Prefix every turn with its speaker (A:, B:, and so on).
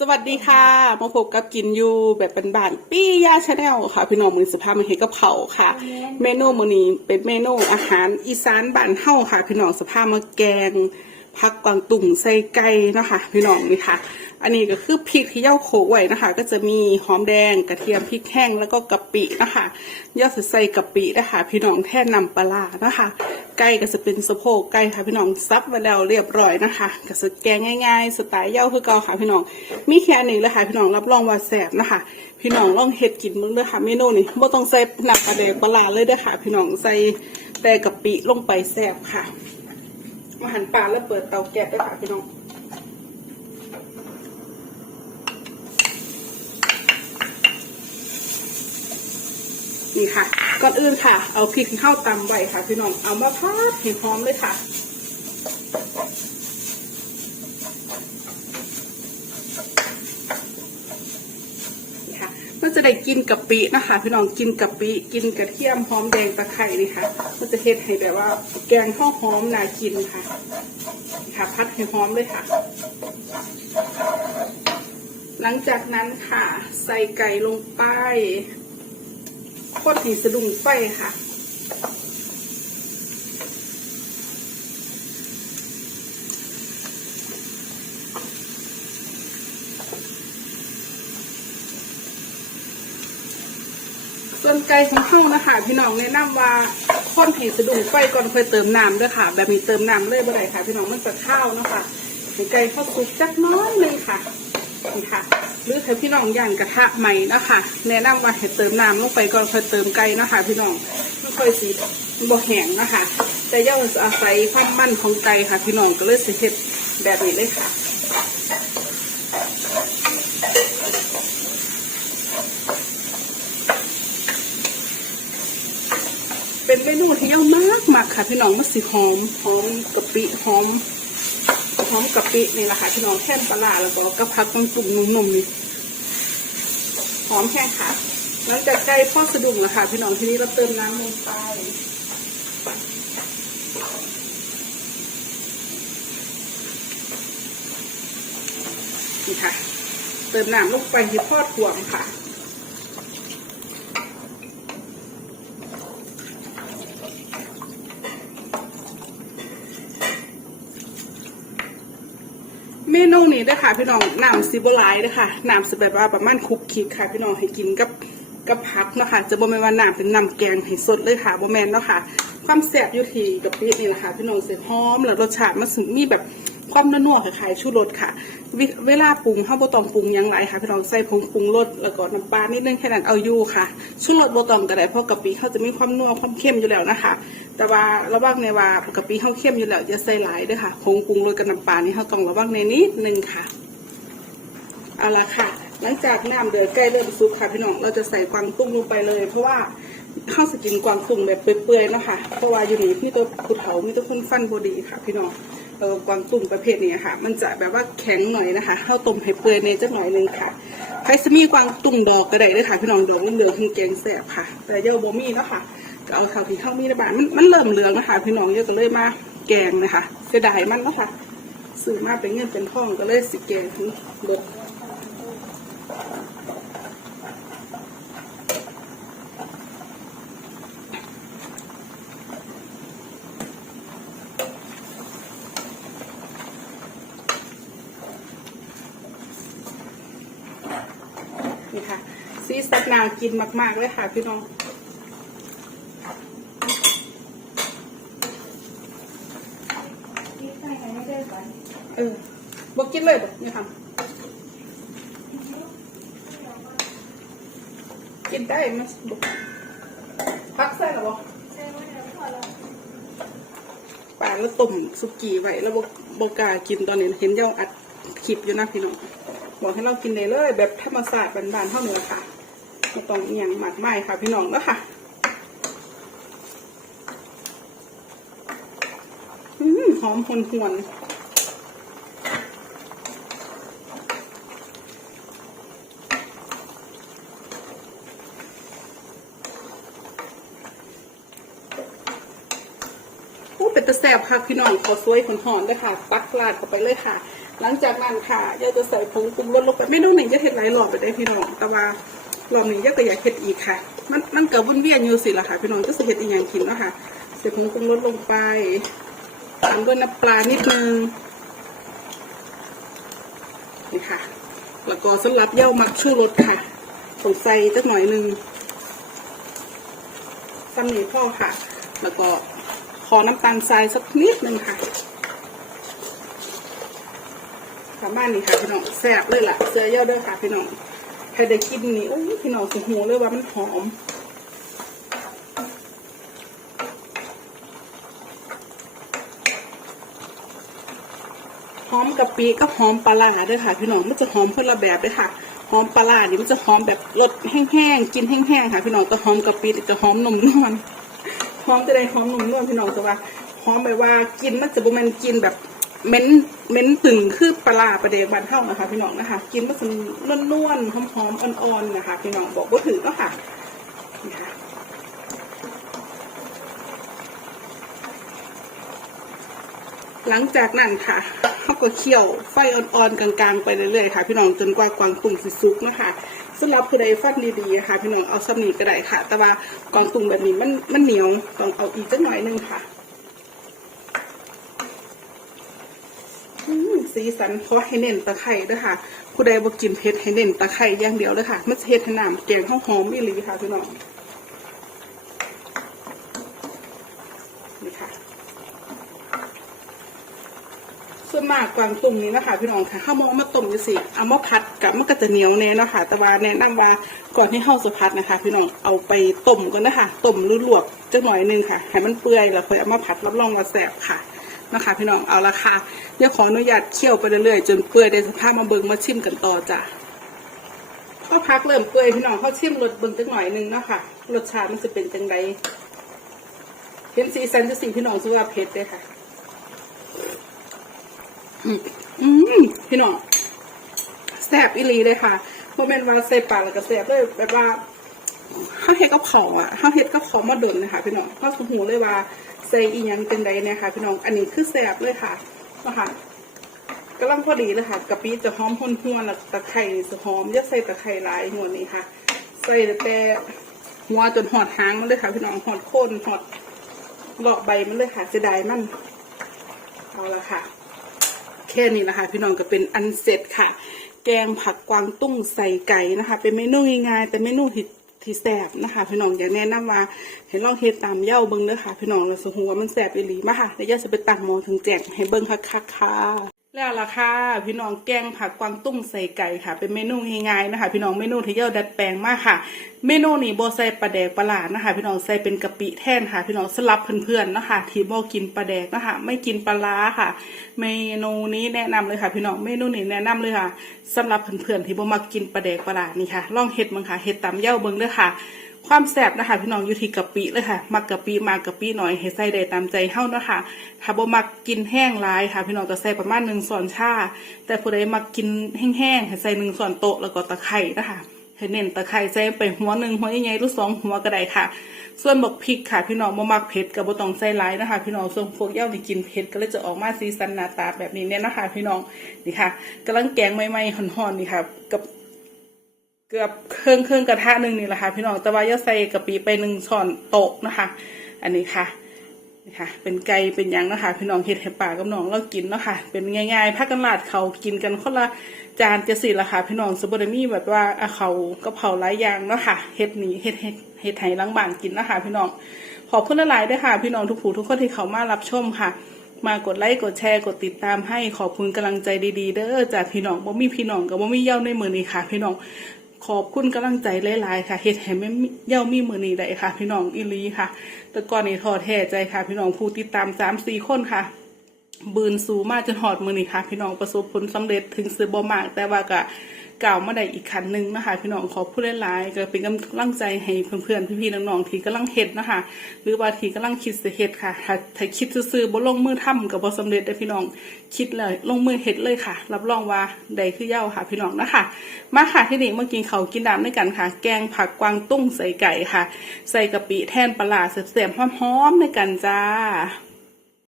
A: สวัสดีค่ะ มาพบกับกินยูแบบเป็นบานๆปี้ย่าชาแนลค่ะ พี่น้องมือสภาพมาเห็นกับเขาวค่ะ เมนูมื้อนี้เป็นเมนูอาหารอีสานบ้านเฮาค่ะ พี่น้องสภาพมาแกง ผักกวางตุ่มใส่ไก่นะคะพี่น้องนี่ค่ะ อันนี้ก็คือพริกที่เย่าโขไว้นะคะ ก็จะมีหอมแดงกระเทียมพริกแห้งแล้วก็กะปินะคะย่าใส่กะปินะคะ พี่น้องแท่นำปลานะคะไก่ก็จะเป็นสะโพกไก่ค่ะพี่น้องซับมาแล้วเรียบร้อยนะคะก็จะแกงง่าย ๆ สไตล์เย่าคือเก่าค่ะพี่น้องมีแค่นี้เลยค่ะพี่น้องรับรองว่าแซ่บนะคะ พี่น้องลองเฮ็ดกินมึงเด้อค่ะเมนูนี้บ่ต้องใส่หนักกระเดกปลาร้าเลยเด้อค่ะ พี่น้องใส่แต่กะปิลงไปแซ่บค่ะ มาหั่นปลาแล้วเปิดเตาแก๊สด้วยค่ะพี่น้องนี่ค่ะ ก่อนอื่นค่ะ เอาพริกเข้าตำไว้ค่ะพี่น้อง เอามาพัดให้พร้อมเลยค่ะ นี่ค่ะก็จะ ได้กินกะปินะคะ พี่น้องกินกะปิกินกระเทียมหอมแดงตะไคร่นี่ค่ะมันจะเฮ็ดให้แบบว่า แกงข้าวหอมน่ากินค่ะค่ะพัดให้หอมเลยค่ะ หลังจากนั้นค่ะ ใส่ไก่ลงไปโคตรดีสะดุ้งไฟค่ะ ส่วนไก่ของข้านะคะพี่น้องแนะนำว่าค้นผีสะดุ้งไฟก่อนค่อยเติมน้ำด้วยค่ะ แบบนี้เติมน้ำเลยบ่ได้ค่ะ พี่น้องมันจะข้าวเนาะค่ะหไก่เข้าสุกจักน้อยเลยค่ะนี่ค่ะ หรือถ้าพี่น้องย่างกระทะใหม่นะคะแนะนำว่าให้เติมน้ำลงไปก่อนค่อยเติมไก่นะคะพี่น้องไม่ค่อยสีบ่แห้งนะคะ แต่ย่าอาศัยความมันของไก่ค่ะ พี่น้องก็เลยสิเฮ็ดแบบนี้เลยค่ะ เป็นเมนูที่ยากมากมากค่ะพี่น้องมันสิหอมหอมกะปิหอมหอมกะปินี่แหละค่ะพี่น้องแค่นปลาร้าแล้วก็กระพักมันกลุ่มนุ่มๆนี่หอมแห้งค่ะหลังจากไก่อสะดุ้งแล้วค่ะ พี่น้องทีนี้เราเติมน้ำลงไปนี่ค่ะ เติมน้ำลงไปที่ทอดห่วงค่ะ เมนูนี้ ด้ค่ะพี่น้องน้ำซิบไลายด้ค่ะน้ำสแบบว่าประมาณคุกคิกค่ะ พี่น้องให้กินกับกับผักนะคะจะบ่แม่นว่าน้ำเป็นน้ำแกงให้สดเลยค่ะบ่แม่นเนาะค่ะ ความแซ่บอยู่ที่กะปินี่แหละค่ะ พี่น้องเสียหอมแล้วรสชาติมันถึงมีแบบ ความนัวๆคล้ายๆชูรสค่ะ เวลาปรุงเฮาบ่ต้องปรุงยังหลายค่ะพี่น้องใส่ผงปรุงรสแล้วก็น้ำปลานิดนึงแค่นั้นเอาอยู่ค่ะชูรสบ่ต้องก็ได้เพราะกะปิเขาจะมีความนัวความเค็มอยู่แล้วนะคะ แต่ว่าระวังในว่ากะปิเขาเข้มอยู่แล้วอย่าใส่หลายด้วยค่ะผงปรุงรสกับน้ำปลานี่เขาต้องระวังในนิดนึงค่ะเอาละค่ะ หลังจากน้ำเดือดใกล้เริ่มสุกค่ะพี่น้องเราจะใส่กวางตุ้งลงไปเลย เพราะว่าข้าวสกินกวางตุ้งแบบเปื่อยๆนะคะเพราะว่าอยู่นี่พี่ตัวผู้เฒ่ามีตัวคนฟันบดีค่ะ พี่น้อง เออกวางตุ้งประเภทนี้ค่ะ มันจะแบบว่าแข็งหน่อยนะคะข้าวต้มให้เปื่อยในจักหน่อยนึงค่ะใครจะมีกวางตุ้งดอกก็ได้เลยค่ะพี่น้องดอกเหลืองๆคือแกงแสบค่ะ แต่เยาบอมีเนาะค่ะก็เอาข้าวที่ข้าวมีในบ้านมันมันเริ่มเหลืองนะคะ พี่น้องเยอะก็เลยมาแกงนะคะเสียดายมันเนาะค่ะซื้อมาเป็นเงินเป็นทองก็เลยสิแกงทั้งหม นี่ค่ะ ซีซัดนากินมาก ๆ เลยค่ะพี่น้องเออบอกกินเลยบอกนี่ค่ะ กินได้ไหมบอกพักใส่หรอบอกป่าแล้วต้มสุกี้ไว้แล้วบอกบอกกากินตอนนี้เห็นเจ้าอัดคลิปอยู่นะพี่น้อง บอกให้เรากินได้เลย แบบธรรมศาสตร์บานๆเท่านี้ค่ะไม่ต้องเอียงหมักไม้ค่ะพี่น้องแล้วค่ะอืมหอมหวนหวนๆอู้เป็นตะแสบค่ะพี่น้องขอสวยหอนๆด้วยค่ะปักลาดเข้าไปเลยค่ะ หลังจากนั้นค่ะยายจะใส่ผงปรุงรสลงไปไม่ต้องหนึ่งจะเห็ดหลายหลอดไปได้พี่น้องแต่ว่ารอบนี้ยายก็อยากเห็ดอีกค่ะ มันมันเกิดวุ่นเวียนอยู่สิล่ะค่ะพี่น้องจะใส่เห็ดอีกอย่างกินเนาะค่ะใส่ผงปรุงรสลงไปตามด้วยน้ำปลานิดนึงนี่ค่ะ แล้วก็สำหรับเย่ามักชูรสค่ะต้องใส่จักหน่อยหนึงซ้ำนี้พ่อค่ะ แล้วก็ขอน้ำตาลทรายสักนิดนึงค่ะ ประมาณนี้ค่ะพี่น้องแซ่บเลยล่ะเสื้อย่าเด้อค่ะพี่น้องใครได้กินนี่โอ้ยพี่น้องสิหูเลยว่ามันหอมหอมกะปิกับหอมปลาร้าด้วยค่ะพี่น้องมันจะหอมคนละแบบเลยค่ะหอมปลาร้านี่มันจะหอมแบบรสแห้งๆกินแห้งๆค่ะพี่น้องแต่หอมกะปิจะหอมนมนวลหอมจะได้หอมนมนวลพี่น้องแต่ว่าหอมแบบว่ากินมันจะบ่แมันกินแบบ เม็นเม็นตึงคือปลาปลาเดกบานเท่านะคะ พี่น้องนะคะ กินมันจะนวลๆหอมๆอ่อนๆนะคะ พี่น้องบอกว่าถึงเนาะค่ะนี่ค่ะหลังจากนั้นค่ะเขาก็เคี่ยวไฟอ่อนๆกลางๆไปเรื่อยๆค่ะ พี่น้องจนกว่ากวางตุ่งสิสุกนะคะสำหรับผู้ใดฟันดีๆค่ะ พี่น้องเอาซ้ำนีก็ได้ค่ะ แต่ว่ากวางตุ่งแบบนี้มันมันเหนียวต้องเอาอีกสักหน่อยนึงค่ะอืม สีสันขอให้เน้นตะไคร้ด้วยค่ะ ผู้ใดบ่กินเผ็ดให้เน้นตะไคร้อย่างเดียวเลยค่ะมันจะเฮ็ดให้น้ำแกงหอมอีหลีค่ะพี่น้องนี่ค่ะส่วนมากกวางตุ่มนี้นะคะพี่น้องค่ะข้าวมองมาต้มจังสิเอามาพัดกับมันก็จะเหนียวแน่นะคะแต่ว่าแนะนำว่าก่อนที่เข้าสพัดนะคะ พี่น้องเอาไปต้มก่อนนะคะต้มหรือลวกจักหน่อยนึงค่ะให้มันเปื่อยแล้วค่อยเอามาผัดรับรองว่าแซ่บค่ะ นะคะพี่น้องเอาละค่ะเดี๋ยวขออนุญาตเคี่ยวไปเรื่อยๆจนเปื่อยได้สภาพมาเบิงมาชิมกันต่อจ้ะข้าวพักเริ่มเปื่อยพี่น้องเขาชิมรสเบิงจักหน่อยหนึงเนาะค่ะรสชาติมันจะเป็นจังไดเห็นสีสันจะสีพี่น้องสุว่าเผ็ดเลยค่ะอืมพี่น้องแซ่บอีลีเลยค่ะโมเมนต์ว่าใส่ปากแล้วก็แซ่บเลยแบบว่าข้าวเฮ็ดกับของอะข้าวเฮ็ดกับของมาดนนะคะพี่น้องข้าวสมหูเลยว่า อีหยังเป็นไรเนี่ยค่ะพี่น้อง อันนี้คือแซ่บเลยค่ะนะคะกำลังพอดีเลยค่ะกะปิจะหอมห้นหัวแล้วตะไคร้จะหอมอย่าใส่ตะไคร้หลายหัวนี้ค่ะ ใส่แต่หัวจนหอดหางมันเลยค่ะ พี่น้องหอดโคนหอดหลอกใบมันเลยค่ะเสียดายมันเอาละค่ะ แค่นี้นะคะ พี่น้องก็เป็นอันเสร็จค่ะ แกงผักกวางตุ้งใส่ไก่นะคะ เป็นเมนูง่ายๆแต่เมนูที่ ที่แสบนะคะพี่น้องอยากแนะนำว่าให้ลองเฮ็ดตามเย่าเบิ้งเด้อค่ะพี่น้องเราสูงหัวมันแสบอีหลีมาค่ะเดี๋ยวย่าจะไปตั้งหมอถึงแจกให้เบิ้งคักๆค่ะ แล้วล่ะค่ะพี่น้องแกงผักกวางตุ้งใส่ไก่ค่ะ เป็นเมนูง่ายๆนะคะ พี่น้องเมนูที่เย่าดัดแปลงมากค่ะ เมนูนี้โบใส่ปลาแดกปลาหลาดนะคะ พี่น้องใส่เป็นกะปิแท่นค่ะ พี่น้องสลับเพื่อนๆนะคะที่โบกินปลาแดกนะคะ ไม่กินปลาร้าค่ะ เมนูนี้แนะนำเลยค่ะ พี่น้องเมนูนี้แนะนำเลยค่ะสำหรับเพื่อนๆที่โบมักกินปลาแดกปลาหลาดนี่ค่ะลองเฮ็ดมั้งค่ะเฮ็ดตาเย่าเบิ่งด้อค่ะ ความแซ่บนะคะพี่น้องอยู่ที่กะปิเลยค่ะ มักกะปิมากกะปิหน่อยให้ใส่ได้ตามใจเฮาเนาะค่ะถ้าบ่มักกินแห้งหลายค่ะ พี่น้องก็ใส่ประมาณหนึ่งส่วนชาแต่ผู้ใดมักกินแห้งๆให้ใส่หนึ่งส่วนโต๊ะแล้วก็ตะไคร้นะคะให้เน้นตะไคร้ใส่ไปหัวหนึ่งหัวใหญ่ๆหรือสองหัวก็ได้ค่ะ ส่วนบักพริกค่ะ พี่น้องบ่มักเผ็ดก็บ่ต้องใส่หลายนะคะ พี่น้องส่วนพวกเย้าที่กินเผ็ดก็เลยจะออกมาสีสันหน้าตาแบบนี้เนี่ยนะคะ พี่น้องนี่ค่ะกำลังแกงใหม่ๆห่อนๆนี่ค่ะกับ เกือบเครื่องเครื่องกระทะหนึ่งนี่แหละค่ะพี่น้องแต่ว่าย่าใส่กะปิไปหนึ่งช้อนโต๊ะนะคะ อันนี้ค่ะนี่ค่ะ เป็นไก่เป็นยังนะคะพี่น้องเห็ดให้ป่ากับน้องเรากินเนาะค่ะ เป็นง่ายๆพักกันลาดเขากินกันคนละจานจะสิละค่ะพี่น้องสบูรมีแบบว่าเขากะเพราหลายอย่างเนาะค่ะเห็ดนี้เห็ดเห็ดเห็ดไห้ล้างบ้านกินนะคะพี่น้องขอบคุณหลายด้วยค่ะ พี่น้องทุกผู้ทุกคนที่เขามารับชมค่ะ มากดไลค์กดแชร์กดติดตามให้ขอบคุณกำลังใจดีๆ เด้อจากพี่น้องบ่มีพี่น้องกับบ่มีเย้าในมือนี้ค่ะ พี่น้อง ขอบคุณกำลังใจหลายๆค่ะเฮ็ดให้ไม่เย่ามีมือนี้ได้ค่ะ พี่น้องอิลีค่ะ แต่ก่อนนี้ทอแท้ใจค่ะ พี่น้องผู้ติดตามสามสี่คนค่ะ บืนสูมาจนหอดมือนี้ค่ะ พี่น้องประสบผลสำเร็จถึงซื้อบ่มากแต่ว่าก็ ก่าวมาได้อีกคันหนึ่งนะคะพี่น้องขอพูดหลายๆก็เป็นกำลังใจให้เพื่อนๆพี่ๆน้องๆที่กำลังเฮ็ดนะคะหรือว่าที่กำลังคิดสิเฮ็ดค่ะถ้าถ้าคิดซื่อๆบ่ลงมือทำกับบ่สำเร็จได้พี่น้องคิดเลยลงมือเฮ็ดเลยค่ะ รับรองว่าได้คือเย้าค่ะพี่น้องนะคะมาค่ะที่นี่เมื่อกินเขากินดำด้วยกันค่ะ แกงผักกวางตุ้งใส่ไก่ค่ะ ใส่กะปิแทนปลาร้าแซ่บๆหอมๆด้วยกันจ้า